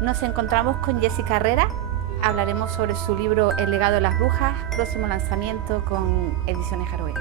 Nos encontramos con Jessica Herrera. Hablaremos sobre su libro El legado de las brujas, próximo lanzamiento con Ediciones Jaroé.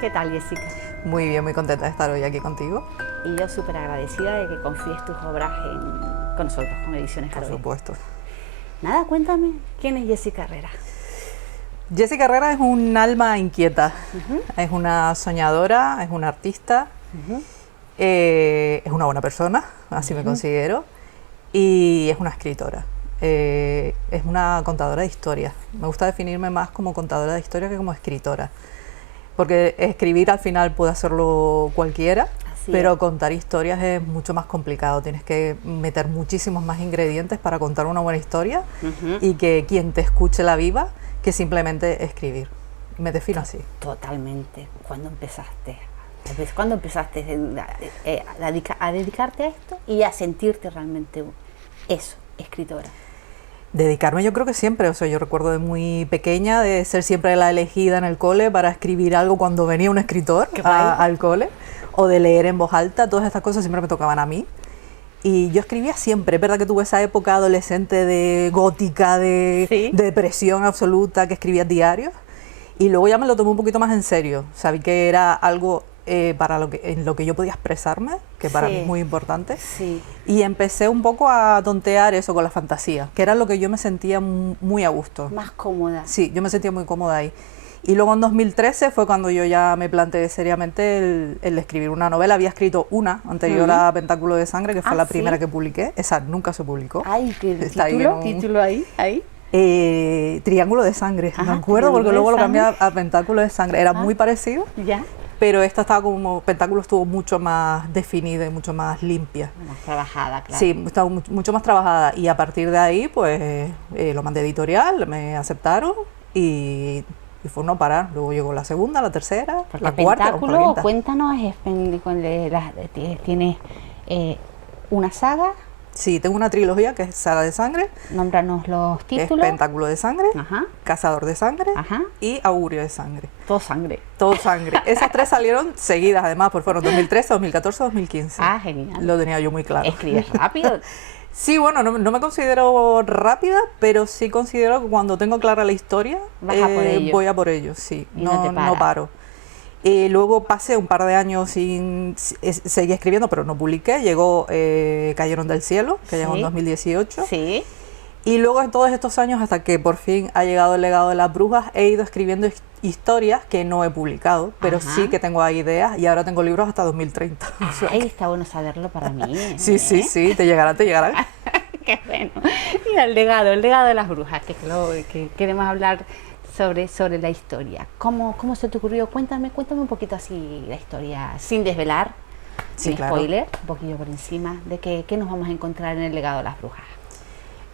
¿Qué tal, Jessica? Muy bien, muy contenta de estar hoy aquí contigo. Y yo súper agradecida de que confíes tus obras con nosotros, con Ediciones Por Jaroé. supuesto. Nada, cuéntame, ¿quién es Jessica Herrera? Jessica Herrera es un alma inquieta, es una soñadora, es una artista, es una buena persona, así me considero, y es una escritora. Es una contadora de historias. Me gusta definirme más como contadora de historias que como escritora. Porque escribir al final puede hacerlo cualquiera, pero contar historias es mucho más complicado. Tienes que meter muchísimos más ingredientes para contar una buena historia y que quien te escuche la viva que simplemente escribir. Me defino así. Totalmente. ¿Cuándo empezaste? ¿Cuándo empezaste a dedicarte a esto y a sentirte realmente eso, escritora? Dedicarme yo creo que siempre, o sea, yo recuerdo de muy pequeña de ser siempre la elegida en el cole para escribir algo cuando venía un escritor al cole, o de leer en voz alta, todas estas cosas siempre me tocaban a mí. Y yo escribía siempre, es verdad que tuve esa época adolescente de gótica, de depresión absoluta, que escribía diarios, y luego ya me lo tomé un poquito más en serio, sabí que era algo en lo que yo podía expresarme, que para mí es muy importante, y empecé un poco a tontear eso con la fantasía, que era lo que yo me sentía muy a gusto. Más cómoda. Sí, yo me sentía muy cómoda ahí. Y luego en 2013 fue cuando yo ya me planteé seriamente el escribir una novela. Había escrito una anterior a Pentáculo de Sangre, que fue la primera que publiqué. Esa nunca se publicó. Ay, ¿qué Está título ahí? Triángulo de Sangre, me acuerdo, porque luego lo cambié a Pentáculo de Sangre. Era muy parecido. Ya. Pero esta estaba como, Pentáculo estuvo mucho más definida y mucho más limpia. Más trabajada, claro. Sí, estaba mucho más trabajada, y a partir de ahí pues lo mandé a editorial, me aceptaron y fue un no parar. Luego llegó la segunda, la tercera, la cuarta, la quinta. Cuéntanos, tienes una saga. Sí, tengo una trilogía que es Saga de Sangre. Nómbranos los títulos. Es Pentáculo de Sangre, Cazador de Sangre y Augurio de Sangre. Todo sangre. Todo sangre. Esas tres salieron seguidas, además, pues fueron 2013, 2014, 2015. Ah, genial. Lo tenía yo muy claro. ¿Escribes rápido? Sí, bueno, no me considero rápida, pero sí considero que cuando tengo clara la historia, voy a por ello, sí. No paro. Luego pasé un par de años seguí escribiendo, pero no publiqué. Llegó Cayeron del Cielo, que llegó en 2018. Sí. Y luego en todos estos años, hasta que por fin ha llegado El legado de las brujas, he ido escribiendo historias que no he publicado, pero sí que tengo ahí ideas, y ahora tengo libros hasta 2030. Ay, está bueno saberlo para mí. Sí, te llegarán. Qué bueno. Mira, el legado de las brujas, que queremos hablar sobre la historia. ¿Cómo se te ocurrió? Cuéntame un poquito así la historia, sin desvelar, sin spoiler, un poquillo por encima, de qué nos vamos a encontrar en El legado de las brujas.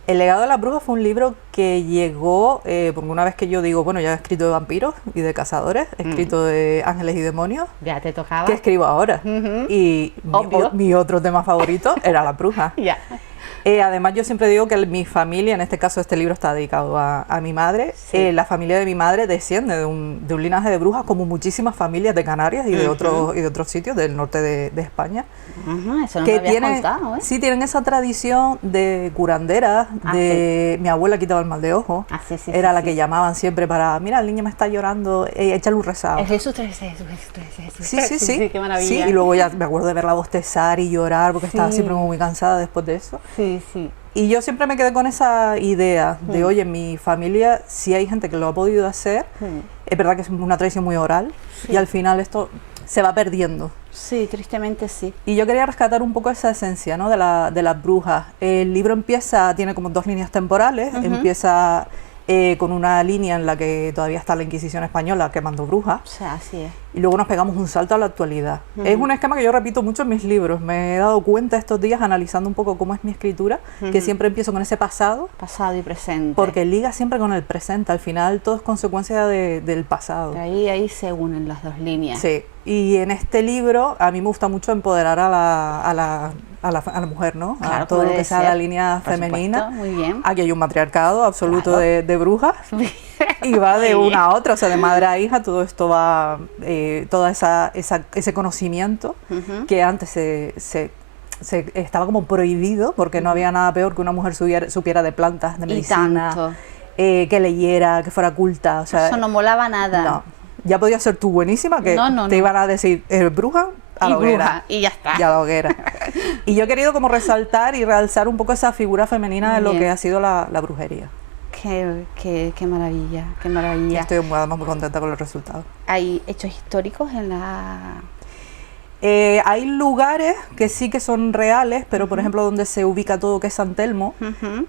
El legado de las brujas fue un libro que llegó, porque una vez que yo digo, bueno, ya he escrito de vampiros y de cazadores, he escrito de ángeles y demonios. Ya te tocaba. ¿Qué escribo ahora? Y mi otro tema favorito era la bruja. Ya. Además, yo siempre digo que mi familia, en este caso este libro está dedicado a mi madre, la familia de mi madre desciende de un linaje de brujas, como muchísimas familias de Canarias y de otros sitios del norte de España. Eso no me habías contado, ¿eh? Sí, tienen esa tradición de curanderas, mi abuela quitaba el mal de ojo, era la que llamaban siempre para, mira, el niño me está llorando, échale un rezado. Es Jesús. Sí, qué maravilla. Sí, y luego ya me acuerdo de verla bostezar y llorar, porque estaba siempre muy cansada después de eso. Sí. Y yo siempre me quedé con esa idea de, oye, en mi familia sí hay gente que lo ha podido hacer, es verdad que es una tradición muy oral, y al final esto se va perdiendo. Sí, tristemente sí. Y yo quería rescatar un poco esa esencia, ¿no?, de las brujas. El libro tiene como dos líneas temporales. Empieza con una línea en la que todavía está la Inquisición española quemando brujas. O sea, así es. y luego nos pegamos un salto a la actualidad. Es un esquema que yo repito mucho en mis libros. Me he dado cuenta estos días analizando un poco cómo es mi escritura, que siempre empiezo con ese pasado. Pasado y presente. Porque liga siempre con el presente. Al final todo es consecuencia del pasado. Ahí se unen las dos líneas. Sí. Y en este libro a mí me gusta mucho empoderar a la mujer, ¿no? Claro, a todo lo que sea la línea por femenina. supuesto, muy bien. Aquí hay un matriarcado absoluto Claro. de brujas y va de una a otra, o sea, de madre a hija, todo esto va, toda ese conocimiento que antes se estaba como prohibido porque no había nada peor que una mujer supiera de plantas, de medicina, tanto. Que leyera, que fuera culta, o sea, Eso no molaba nada. no, ya podías ser tú buenísima que te iban a decir, ¿eres bruja? A Y la hoguera. bruja, y ya está. Y a la hoguera. Y yo he querido como resaltar y realzar un poco esa figura femenina de lo que ha sido la brujería. Qué maravilla, qué maravilla. Estoy además muy contenta con los resultados. ¿Hay hechos históricos en la...? Hay lugares que sí que son reales, pero por ejemplo donde se ubica todo, que es San Telmo,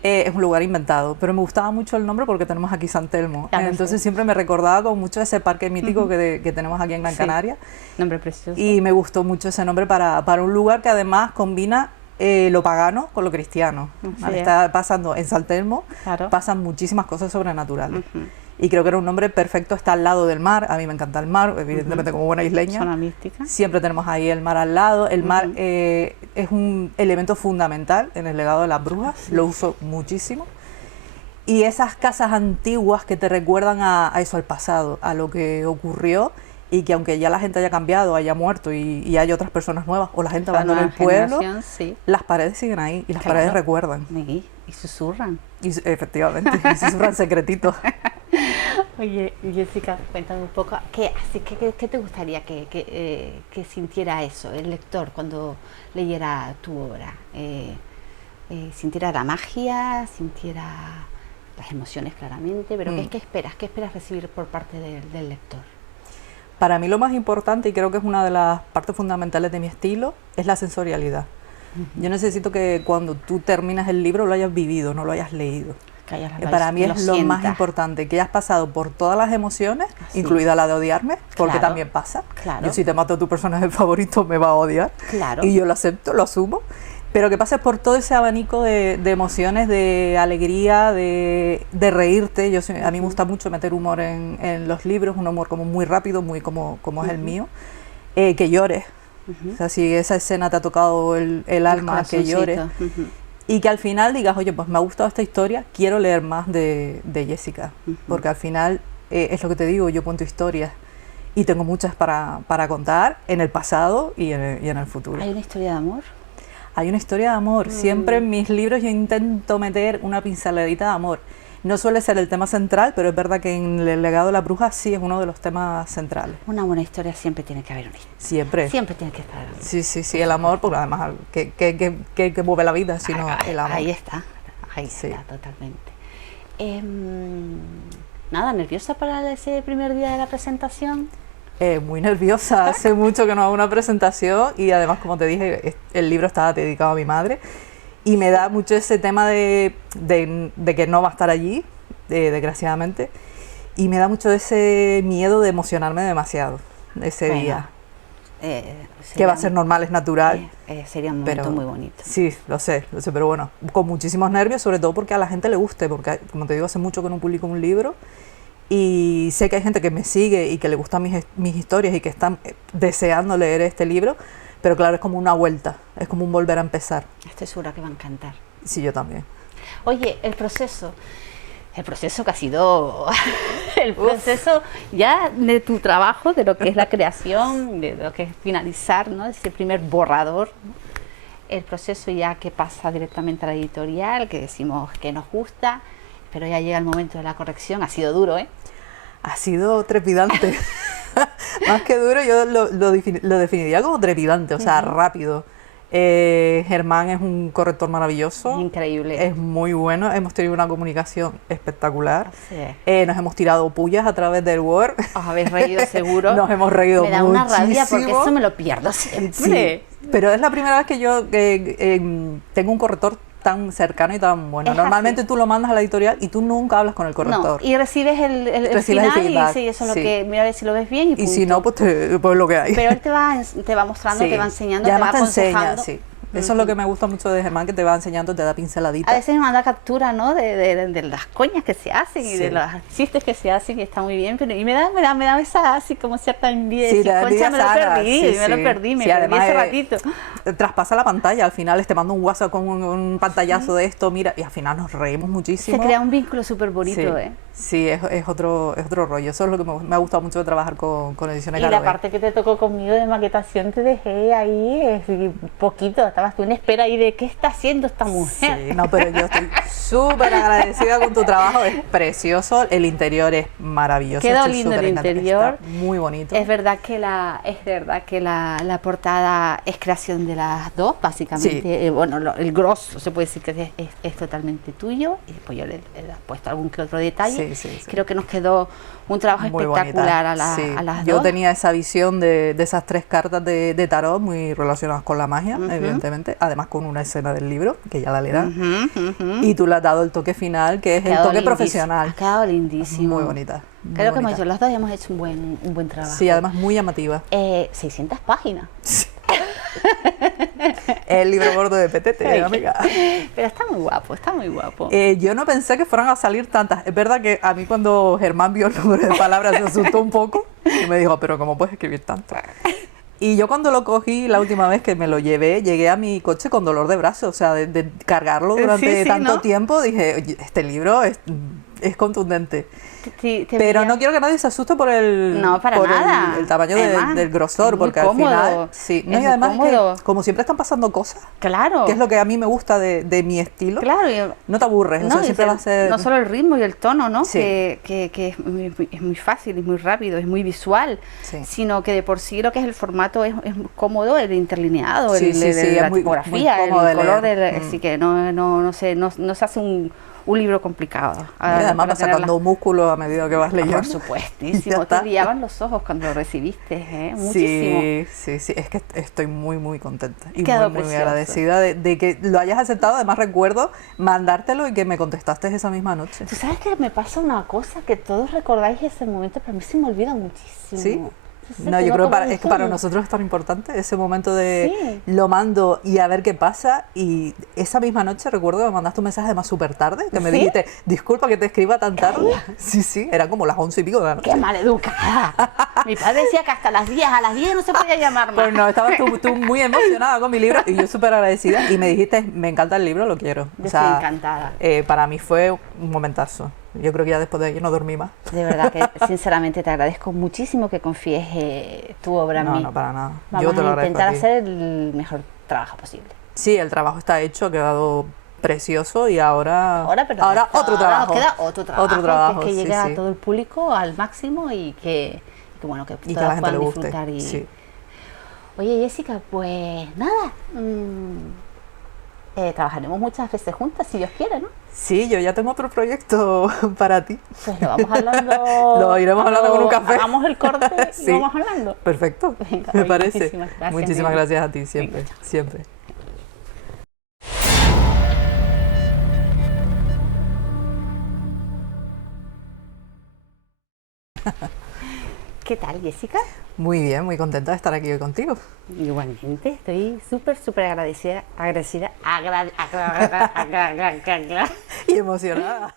es un lugar inventado. Pero me gustaba mucho el nombre porque tenemos aquí San Telmo. Claro, Entonces sí. siempre me recordaba con mucho ese parque mítico que tenemos aquí en Gran Sí. Canaria. Nombre precioso. Y me gustó mucho ese nombre para un lugar que además combina lo pagano con lo cristiano. Así ¿Vale? es. Está pasando en San Telmo, Claro. pasan muchísimas cosas sobrenaturales. Y creo que era un nombre perfecto, está al lado del mar. A mí me encanta el mar, evidentemente como buena isleña. Zona mística. Siempre tenemos ahí el mar al lado. El mar es un elemento fundamental en el legado de las brujas, lo uso muchísimo. Y esas casas antiguas que te recuerdan a eso, al pasado, a lo que ocurrió, y que aunque ya la gente haya cambiado, haya muerto y hay otras personas nuevas, o la gente La abandona el nueva pueblo, generación, sí. las paredes siguen ahí y las Claro. paredes recuerdan. Y susurran. Y efectivamente, y susurran secretitos. Oye, Jessica, cuéntame un poco, ¿qué te gustaría que sintiera eso, el lector, cuando leyera tu obra? ¿Sintiera la magia, sintiera las emociones claramente? Pero ¿qué esperas? ¿Qué esperas recibir por parte del lector? Para mí lo más importante, y creo que es una de las partes fundamentales de mi estilo, es la sensorialidad. Yo necesito que cuando tú terminas el libro lo hayas vivido, no lo hayas leído. Para mí es lo más importante, que hayas pasado por todas las emociones, incluida la de odiarme, porque Claro. también pasa. Claro. Yo si te mato a tu personaje favorito me va a odiar. Claro. Y yo lo acepto, lo asumo. Pero que pases por todo ese abanico de emociones, de alegría, de reírte. A mí me gusta mucho meter humor en los libros, un humor como muy rápido, muy como es el mío. Que llores. O sea, si esa escena te ha tocado el alma, que llores. Y que al final digas, oye, pues me ha gustado esta historia, quiero leer más de Jessica. Porque al final, es lo que te digo, yo cuento historias. Y tengo muchas para contar en el pasado y en el futuro. ¿Hay una historia de amor? Hay una historia de amor. Siempre en mis libros yo intento meter una pinceladita de amor. No suele ser el tema central, pero es verdad que en el legado de la bruja sí es uno de los temas centrales. Una buena historia siempre tiene que haber una historia. Siempre. Siempre tiene que estar. Sí, el amor, porque además, que mueve la vida, sino el amor. Ahí está totalmente. Nada, ¿nerviosa para ese primer día de la presentación? Muy nerviosa, hace mucho que no hago una presentación y además, como te dije, el libro estaba dedicado a mi madre y me da mucho ese tema de que no va a estar allí, desgraciadamente, y me da mucho ese miedo de emocionarme demasiado ese día. Que va a ser normal, es natural. Sería un momento muy bonito. Sí, lo sé, pero bueno, con muchísimos nervios, sobre todo porque a la gente le guste, porque como te digo, hace mucho que no publico un libro. Y sé que hay gente que me sigue y que le gustan mis historias y que están deseando leer este libro, pero claro, es como una vuelta, es como un volver a empezar. Estoy segura que va a encantar. Sí, yo también. Oye, el proceso que ha sido el proceso ya de tu trabajo, de lo que es la creación, de lo que es finalizar, ¿no? Ese primer borrador, ¿no? El proceso ya que pasa directamente a la editorial, que decimos que nos gusta, pero ya llega el momento de la corrección. Ha sido duro, ¿eh? Ha sido trepidante. Más que duro, yo lo definiría como trepidante, o sea, rápido. Germán es un corrector maravilloso. Increíble. Es muy bueno. Hemos tenido una comunicación espectacular. Así es. Nos hemos tirado pullas a través del Word. Os habéis reído seguro. Nos hemos reído muchísimo. Me da una rabia porque eso me lo pierdo siempre. Sí, pero es la primera vez que yo tengo un corrector tan cercano y tan bueno. Es Normalmente así. tú lo mandas a la editorial y tú nunca hablas con el corrector. No, y recibes el Recibes el final y feedback, sí, eso es lo sí. que, mira a ver si lo ves bien y Y punto. si no, pues, pues lo que hay. Pero él te va mostrando, Sí. te va enseñando, Y te va además te enseña, aconsejando. sí. Eso es lo que me gusta mucho de Germán, que te va enseñando, te da A pinceladitas. veces me manda captura, ¿no? De las coñas que se hacen y Sí. de los chistes que se hacen y está muy bien, pero y me da esa así como cierta envidia. Sí, de decir, te da "Concha, envidia me lo sana, perdí, sí, me lo sí. perdí, me Sí, perdí además, ese ratito". traspasa la pantalla, al final te mando un WhatsApp con un pantallazo de esto, mira, y al final nos reímos Se muchísimo. crea un vínculo súper bonito, Sí, ¿eh? sí, es otro rollo. Eso es lo que me ha gustado mucho de trabajar con Ediciones Y la Garoé. parte que te tocó conmigo de maquetación te dejé ahí poquito, estabas tú en espera ahí de qué está haciendo esta mujer. Sí, no, pero yo estoy súper agradecida con tu trabajo, es precioso, el interior es maravilloso. Quedó estoy lindo el súper encantada, interior. está muy bonito. Es verdad que la portada es creación de las dos, básicamente. Sí. Bueno, el grosso se puede decir que es totalmente tuyo y después yo le he puesto algún que otro detalle. Sí, sí, sí. Creo que nos quedó un trabajo Muy espectacular bonita, sí. a las Yo dos. tenía esa visión de esas 3 cartas de tarot muy relacionadas con la magia, evidentemente, además con una escena del libro, que ya la leerán. Ujú, ujú. Y tú le has dado el toque final, que es Ha el quedado toque lindísimo, profesional. Ha quedado lindísimo. Muy bonita. muy Creo que bonita. los dos hemos hecho un buen trabajo. Sí, además muy llamativa. 600 páginas. El libro gordo de Petete, Ay. amiga. Pero está muy guapo, está muy guapo. Yo no pensé que fueran a salir tantas. Es verdad que a mí cuando Germán vio el número de palabras se asustó un poco y me dijo, pero ¿cómo puedes escribir tanto? Y yo cuando lo cogí la última vez que me lo llevé, llegué a mi coche con dolor de brazo. O sea, de cargarlo durante Sí, tanto ¿no? tiempo, dije, "Oye, este libro es contundente". Te Pero veía- no quiero que nadie se asuste por el, No, para por nada. el tamaño Además, del grosor, es muy porque al cómodo, final... Sí, no, es y muy además cómodo. que como siempre están pasando cosas, Claro. que es lo que a mí me gusta de mi estilo, Claro. y- no te aburres, o sea, y siempre va a ser... no solo el ritmo y el tono, ¿no? Sí. Que es muy fácil, es muy rápido, es muy visual, Sí. sino que de por sí lo que es el formato es muy cómodo, el interlineado, Sí, sí, sí, la es muy tipografía, cómodo de el color leer. así que no se hace un libro complicado. Y además para vas sacando músculo a medida que vas leyendo. Por Ya supuestísimo, te está. brillaban los ojos cuando lo recibiste, ¿eh? Muchísimo. Sí, sí, sí, es que estoy muy, muy contenta y Quedó muy, muy precioso. agradecida de que lo hayas aceptado. Además recuerdo mandártelo y que me contestaste esa misma noche. Tú sabes que me pasa una cosa, que todos recordáis ese momento, pero a mí se me olvida muchísimo. ¿Sí? Sí, No, yo tengo creo como que es que un para tono. nosotros es tan importante ese momento de Sí. lo mando y a ver qué pasa. Y esa misma noche recuerdo que me mandaste un mensaje además súper tarde, que me ¿Sí? dijiste, disculpa que te escriba tan tarde. Sí, sí, era como las 11:00 de la noche. ¡Qué maleducada! Mi padre decía que hasta a las 10 no se podía llamar más. Pues no, estabas tú muy emocionada con mi libro y yo súper agradecida. Y me dijiste, me encanta el libro, lo quiero. Yo estoy encantada. Para mí fue un momentazo. Yo creo que ya después de ahí no dormí más. De verdad que sinceramente te agradezco muchísimo que confíes tu obra en No, mí. no, para nada. Vamos Yo te lo a agradezco intentar a ti. hacer el mejor trabajo posible. Sí, el trabajo está hecho, ha quedado precioso y ahora Pero otro ahora trabajo. nos queda otro trabajo, Otro trabajo, que es que sí, llegue sí. a todo el público al máximo y que bueno, que Y que a todas la gente puedan le guste. disfrutar. Y... Sí. Oye, Jessica, pues nada. Trabajaremos muchas veces juntas, si Dios quiere, ¿no? Sí, yo ya tengo otro proyecto para ti. Pues lo vamos hablando. Lo iremos hablando con un café. Hagamos el corte y Sí. vamos hablando. Perfecto, Venga, me oye, parece. muchísimas gracias, Muchísimas nena. gracias a ti, siempre, Venga, chao. siempre. ¿Qué tal, Jessica? Muy bien, muy contenta de estar aquí hoy contigo. Igualmente, estoy súper agradecida, Y emocionada.